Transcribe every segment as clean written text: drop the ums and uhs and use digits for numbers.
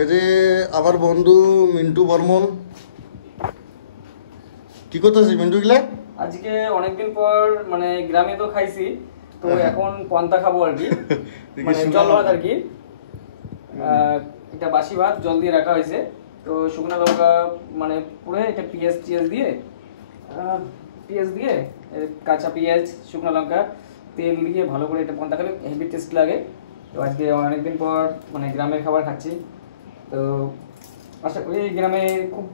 এই যে আমার বন্ধু মিন্টু বর্মন কি করতেছিস মিন্টু গিলা? আজকে অনেকদিন পর মানে গ্রামে তো খাইছি, তো এখন পন্তা খাবো আর কি। মানে জল ভাত আর কি, এটা বাসি ভাত জল দিয়ে রাখা হয়েছে। তো শুকনো লঙ্কা মানে পুরো এটা পেঁয়াজ দিয়ে কাঁচা পেঁয়াজ শুকনো লঙ্কা তেল দিয়ে ভালো করে এটা পন্তা খেলে হেভি টেস্ট লাগে। তো আজকে অনেকদিন পর মানে গ্রামের খাবার খাচ্ছি, তো আশা করি গ্রামে খুব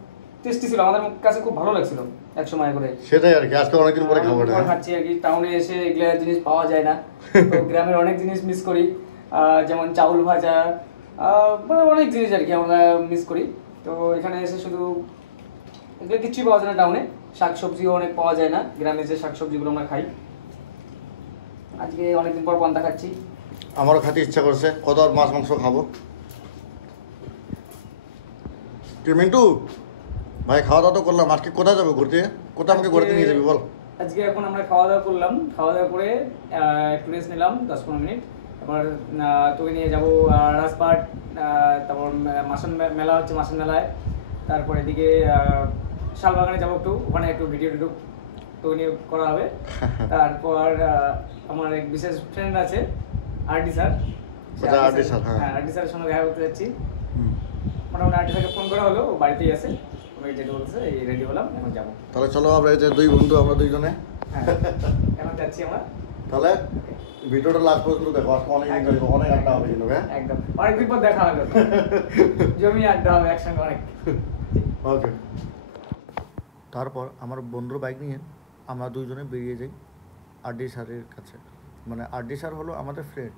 টেস্টি ছিল, আমাদের কাছে খুব ভালো লাগছিল এক সময় করে। সেটাই আর কি, আজকে অনেকদিন পরে খাবো না খাচ্ছি আর কি। টাউনে এসে এগুলা জিনিস পাওয়া যায় না, তো গ্রামের অনেক জিনিস মিস করি, যেমন চাউল ভাজা, মানে অনেক জিনিস আর কি আমরা মিস করি। তো এখানে এসে শুধু এগুলো কিছুই পাওয়া যায় না টাউনে, শাকসবজিও অনেক পাওয়া যায় না গ্রামে যে শাকসবজিগুলো আমরা খাই। আজকে অনেকদিন পর পান্তা খাচ্ছি। আমারও খেতে ইচ্ছা করছে, কত আর মাছ মাংস খাবো। কি মিন্টু ভাই, খাওয়া দাওয়া তো করলাম, আজকে কোথায় যাবো ঘুরতে? কোথায় আমাকে ঘুরতে নিয়ে যাবি বল? আজকে এখন আমরা খাওয়া দাওয়া করলাম, খাওয়া দাওয়া করে একটু রেস্ট নিলাম 10-15 মিনিট। তারপর তোকে নিয়ে যাবো রাজপাট, তারপর মাসান মেলা হচ্ছে, মাসান মেলায়। তারপর এদিকে শালবাগানে যাবো, একটু ওখানে একটু ভিডিও তোকে নিয়ে করা হবে। তারপর আমার এক বিশেষ ফ্রেন্ড আছে আরডি স্যার, হ্যাঁ আরডি স্যারের সঙ্গে দেখা করতে যাচ্ছি। মোটামুটি আরডি স্যারকে ফোন করা হলো, ও বাড়িতেই আছে, যেটা বলছে এই রেডি হলাম, এখন যাবো। তাহলে চলো আমরা এই যে দুই বন্ধু, আমরা দুইজনে এখন যাচ্ছি আমরা। তাহলে ভিডিওটা লাস্ট পর্যন্ত দেখো, আজকে অনেক আড্ডা হবে কিন্তু। হ্যাঁ একদম, অনেকদিন পর দেখা হলো, জমি আড্ডা হবে একসঙ্গে অনেক। ওকে। তারপর আমার বন্ধুর বাইক নিয়ে আমরা দুইজনে বেরিয়ে যাই আরডি স্যারের কাছে। মানে আরডি স্যার হলো আমাদের ফ্রেন্ড,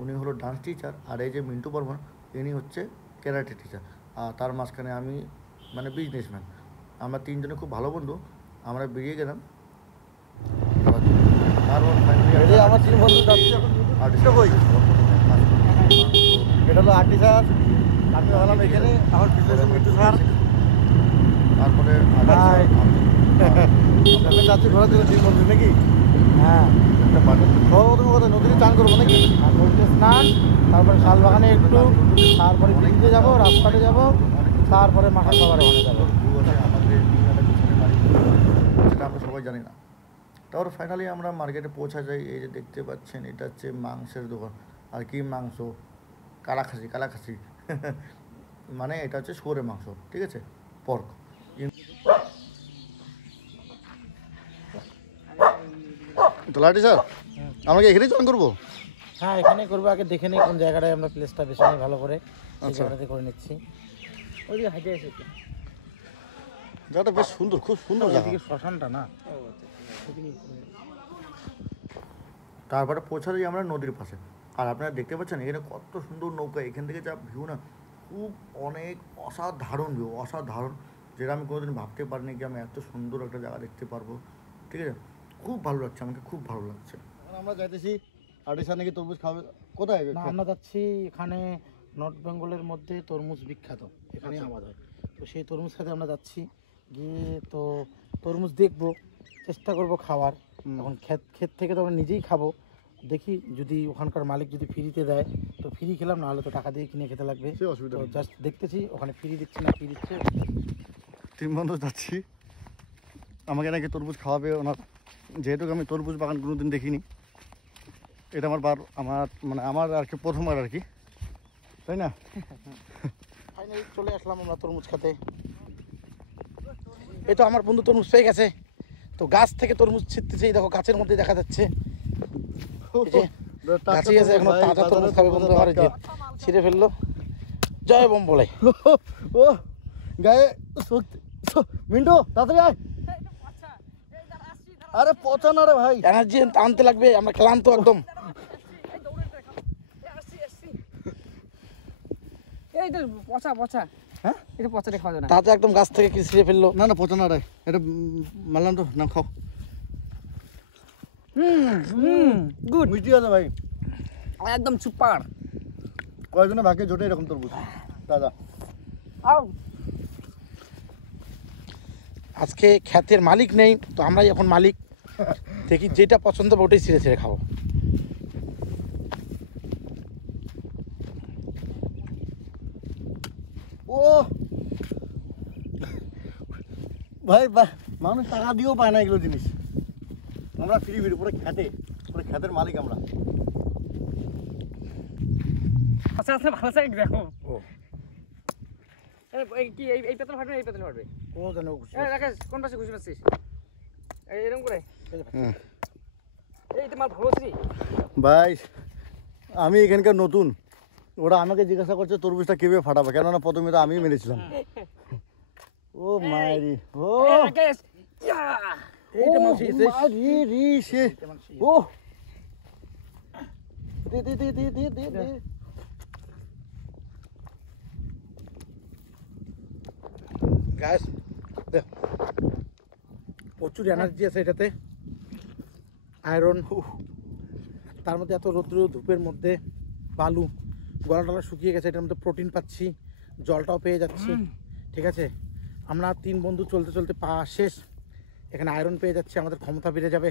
উনি হলো ডান্স টিচার, আর এই যে মিন্টু বর্মন ইনি হচ্ছে ক্যারাটে টিচার, আর তার মাঝখানে আমি মানে বিজনেসম্যান। আমরা তিনজনে খুব ভালো বন্ধু। আমরা বেরিয়ে গেলাম। আমার তিন বন্ধু যাচ্ছি এখন। এটা হলো আরডি স্যার, আমি হলাম এখানে আমার বিজনেস মিন্টু স্যার। তারপরে আপনাদের যাচ্ছি ঘোরার জন্য তিন বন্ধু নাকি? হ্যাঁ, সর্বপ্রথম কথা নদীতে চান করবো নাকি? আর নদীতে স্নান, তারপরে শালবাগানে একটু, তারপরে ব্রিজে যাবো, রাজপাটে যাবো, তারপরে মাথা খাবারে ওখানে যাবো। সেটা আমরা সবাই জানি না। তারপর ফাইনালি আমরা মার্কেটে পৌঁছা যাই। এই যে দেখতে পাচ্ছেন, এটা হচ্ছে মাংসের দোকান। আর কি মাংস? কালাখাসি মানে এটা হচ্ছে শুয়োরের মাংস, ঠিক আছে, পর্ক। তো লাটি স্যার, আমরা কি এখানেই জয়েন করবো? হ্যাঁ, এখানেই করবো। আগে দেখে নিই কোন জায়গাটায় আমরা প্লেসটা বেছে নিই ভালো করে, সেই জায়গাটাতে করে নিচ্ছি। ওইদিকে হাইটে এসে জায়গাটা বেশ সুন্দর, খুব সুন্দর জায়গা। শ্মশানটা না। তারপরে পৌঁছা যাই আমরা নদীর পাশে। আর আপনারা দেখতে পাচ্ছেন এখানে কত সুন্দর নৌকা, এখান থেকে যা ভিউ না, খুব অনেক অসাধারণ ভিউ, অসাধারণ, যেটা আমি কোনোদিন ভাবতে পারিনি কি আমি এত সুন্দর একটা জায়গা দেখতে পারবো। ঠিক আছে, খুব ভালো লাগছে, আমাকে খুব ভালো লাগছে। আমরা যাইতেছি আরডি স্যার নাকি তরমুজ খাবে। কোথায়? না, আমরা যাচ্ছি এখানে নর্থ বেঙ্গলের মধ্যে তরমুজ বিখ্যাত, এখানে আবাদ হয়। তো সেই তরমুজ খেতে আমরা যাচ্ছি, গিয়ে তো তরমুজ দেখবো, চেষ্টা করব খাওয়ার। এখন ক্ষেত থেকে তো আমরা নিজেই খাবো, দেখি যদি ওখানকার মালিক যদি ফ্রিতে দেয় তো ফ্রি খেলাম, নাহলে তো টাকা দিয়ে কিনে খেতে লাগবে। অসুবিধা তো জাস্ট দেখতেছি ওখানে ফ্রি দিচ্ছে না কি দিচ্ছে। তিন বন্ধু যাচ্ছি, আমাকে নাকি তরমুজ খাওয়াবে ওনার, যেহেতু আমি তরমুজ বাগান কোনোদিন দেখিনি। এটা আমার আর কি প্রথমবার আর কি, তাই না? ফাইনালি চলে আসলাম আমরা তরমুজ খেতে। এই তো আমার বন্ধু তরমুজ পেয়ে গেছে, তো গাছ থেকে তরমুজ ছিটতেছে, দেখো গাছের মধ্যে দেখা যাচ্ছে। গাছে গেছে, এখন তাজা তরমুজ খাবে বন্ধু আমার, ছিঁড়ে ফেললো। জয় বোম বলে ও গায়ে মিন্টু তাড়াতাড়ি আয়। আরে পচা না রে ভাই, এনার্জি আনতে লাগবে, আমরা ক্লান্ত একদম। পচা, হ্যাঁ এটা পচা খাওয়া যায় না, তাজা একদম গাছ থেকে কি ছিঁড়ে ফেললো। না পচা না রে, এটা মানলাম তো, না খাও। গুড, মিষ্টি আছে ভাই, একদম সুপার। কয়েকজনের ভাগ্যে জোটে এরকম তরমুজ দাদা। আজকে ক্ষেতের মালিক নেই, তো আমরাই এখন মালিক। দেখি যেটা পছন্দ হবে ওটাই ছিঁড়ে ছিঁড়ে খাবো। ও ভাই মানুষ টাকা দিয়েও পায় না এগুলো জিনিস। আমরা ফ্রি পুরো খ্যাতের মালিক আমরা। আচ্ছা আচ্ছা ভালো চাই দেখো ও কি এই পেতল ফাটবে এই পেতল ফাটবে ও জানো খুশি রাকেশ কোন পাশে খুশি পাচ্ছিস এরকম করে হুম। এই তো মাল ভালো আছে ভাই আমি এখানকার নতুন, ওরা আমাকে জিজ্ঞাসা করছে তরমুজটা কিভাবে ফাটাবে, কেননা প্রথমে তো আমিই মেরেছিলাম। ও মারি ও রাকেশ এইটা মানছি মারি রি সে ও দে দে দে দে দে দে দে গ্যাস প্রচুর এনার্জি আছে এটাতে, আয়রন, তার মধ্যে এত রৌদ্র ধূপের মধ্যে বালু, গলা টলা শুকিয়ে গেছে, এটার মধ্যে প্রোটিন পাচ্ছি, জলটাও পেয়ে যাচ্ছি। ঠিক আছে, আমরা 3 বন্ধু চলতে চলতে পা শেষ, এখানে আয়রন পেয়ে যাচ্ছি, আমাদের ক্ষমতা বেড়ে যাবে।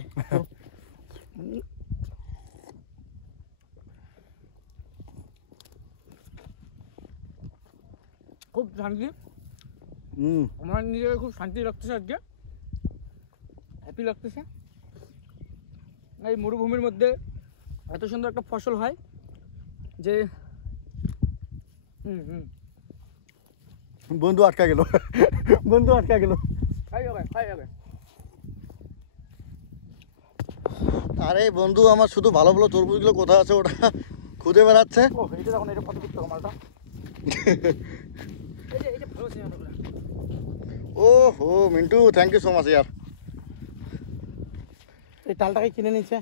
খুব শান্তি, হুম আমার নিজেকে খুব শান্তি লাগতেছে আজকে, হ্যাপি লাগতেছে। এই মরুভূমির মধ্যে এত সুন্দর একটা ফসল হয় যে বন্ধু আটকা গেল বন্ধু আটকা গেল। খাই যাবে আরে বন্ধু আমার শুধু ভালো ভালো তরমুজগুলো কোথায় আছে ওটা খুঁজে বেড়াচ্ছে। ও এইটা দেখুন, এটা কত দিক মালটা। এই যে ভালো আছে মালগুলো। ও হো Mintu, thank you so much ইয়ার। এই টালটাকে কিনে নিয়েছে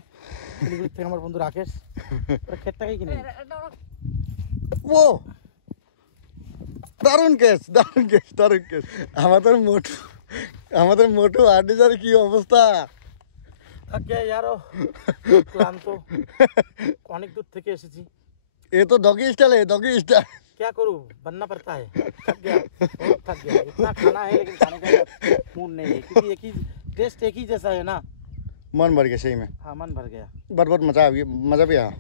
শিলিগুড়ি থেকে আমার বন্ধু রাকেশ, ওরা ক্ষেতটাকেই কিনে নিয়েছে। ও দারুণ কেস দারুণ কেস দারুণ কেস। আমাদের মোটু আর্টিজার কি অবস্থা। থাক গিয়া ইয়ারও ক্লান্ত, অনেক দূর থেকে এসেছি। এ তো ডগি স্টাইল है डॉगी स्टाइल। क्या करूँ, बनना पड़ता है। थक गया, बहुत थक गया। इतना खाना है लेकिन खाने का मूड नहीं है, क्योंकि एक ही टेस्ट एक ही जैसा है ना। मन भर गया सही में, हाँ मन भर गया। बहुत मजा भी आया।